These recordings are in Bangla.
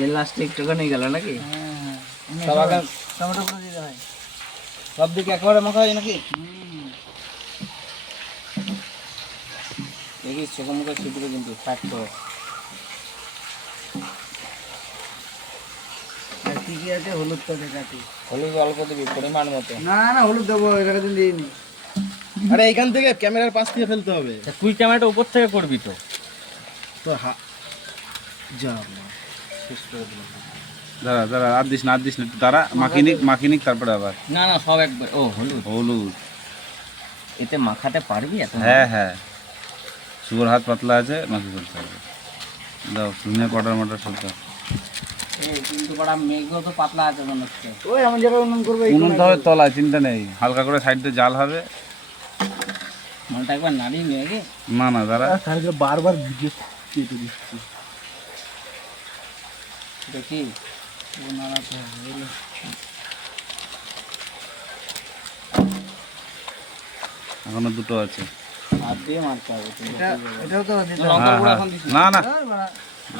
তেল লাস্টে একটুখানি গেল নাকি? সব আগে টমেটো করে দিতে হয়। সব দিকে একেবারে মাখা হয় নাকি? দেখিস চোখে মুখে ছিটবে কিন্তু ফ্যাট করে। আর কি কি আছে? হলুদ তো দেখাচ্ছি। হলুদ অল্প দিবি পরিমাণ মতো। না না হলুদ দেবো, এটাকে দিন দিইনি। আরে এইখান থেকে ক্যামেরার পাশ থেকে ফেলতে হবে। তুই ক্যামেরাটা উপর থেকে করবি তো। তো যা শেষ করে দিলাম। দাঁড়া দাঁড়া, আর দিস না একটু দাঁড়া, মাখিনিক তারপরে আবার না না সব একবার। ও হলুদ হলুদ। এতে মাখাতে পারবি এত? হ্যাঁ শুভর হাত পাতলা আছে, মাখি করতে হবে। দাও ধনিয়া পাউডার মাটার সব দাও। কিন্তু বড় মেঘগুলো তো পাতলা আছে মনে হচ্ছে। ওই এমন জায়গায় উনুন করবে। উনুন তো হবে তলায়, চিন্তা নেই, হালকা করে সাইড দিয়ে জাল হবে। মালটা একবার নাড়িয়ে নিয়ে গে। না দাঁড়া, তাহলে বারবার ভিডিও কেটে দিচ্ছি। দেখি নাড়াতে হবে। এখনো দুটো আছে। হাত দিয়ে মারতে হবে। এটাও তো দিতে হবে। লঙ্কার গুঁড়ো এখন দিস না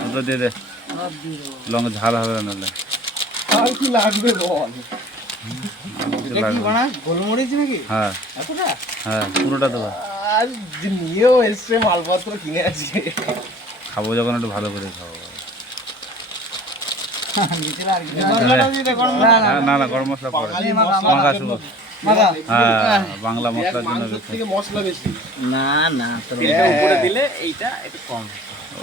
আর ওটা দিয়ে দে, সব দিয়ে দেবো। লঙ্কা ঝাল হবে না নাহলে। আর কি লাগবে বল? এটা কি বানা? গোলমরিচ নাকি? হ্যাঁ এতটা? পুরোটা দেবো। আর যে নিয়েও এসছে মালপত্র কিনে আছে। খাবো যখন একটু ভালো করে খাবো। নিচে আর কিছু মশলাটা দিয়ে দে, গরম মশলা। না গরম মশলা পরে বাঙালি মাখা, মশলা মাখা জন্য শুভ। মাখা। হ্যাঁ বাংলা মশলার জন্য মাংসের থেকে মশলা বেশি। না না তোর এটা উপরে দিলে এইটা একটু কম।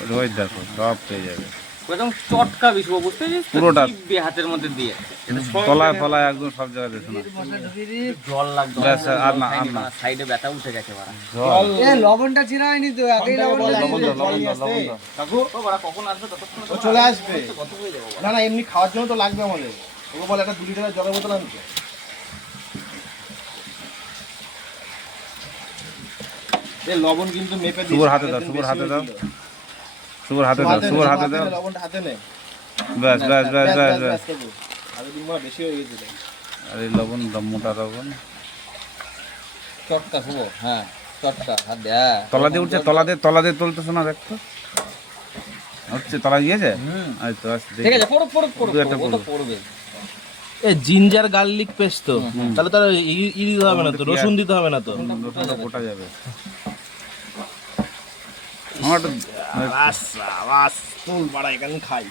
রোজ দেখো সব পেয়ে যাবে, একদম চটকা বিছবো, বুঝতে পেরেছিস? পুরোটা। চিপবে হাতের মধ্যে দিয়ে। তলায় একদম সব জায়গায় দেখো না। মশলা ঢুকিয়ে দিই। জল লাগবে। ব্যাস, আর না। সাইডে ব্যথা উঠে গেছে বাড়া। জল এ লবণটা ছিনা হয়নি তো, আগেই লবণটা লবণ দিয়ে দাও, দিই। লবণ দাও। কাকু ও বাড়া কখন আসবে ততক্ষণ ও চলে আসবে। কত হয়ে যাবো। না না এমনি খাওয়ার জন্য তো লাগবে আমাদের। ওকে বলে একটা 2 লিটারের জলের বোতল আনতে। এই লবণ কিন্তু মেপে দিই। শুভর হাতে দাও, শুভর হাতে দাও। শুভর হাতে দাও। লবণটা হাতে নে। ব্যাস। কাকু আগে দিন বড় বেশি হয়ে গেছে। আর এই লবণ মোটা লবণ চটকা শুভ। হ্যাঁ চটকা হাত দে। তলা দিয়ে উঠছে, তলা দিয়ে তুলতেছো না, দেখতো হচ্ছে তলা গিয়েছে। হয়তো ঠিক আছে, পড়ো দু একটা ও তো পড়বে। পড়বে। এ জিঞ্জার গার্লিক পেস্ট তো, তাহলে তার ই দিতে হবে না তো, রসুন দিতে হবে না তো। রসুনটা গোটা যাবে। আমার একটু বাস তুল বাড়া এখানে খাই।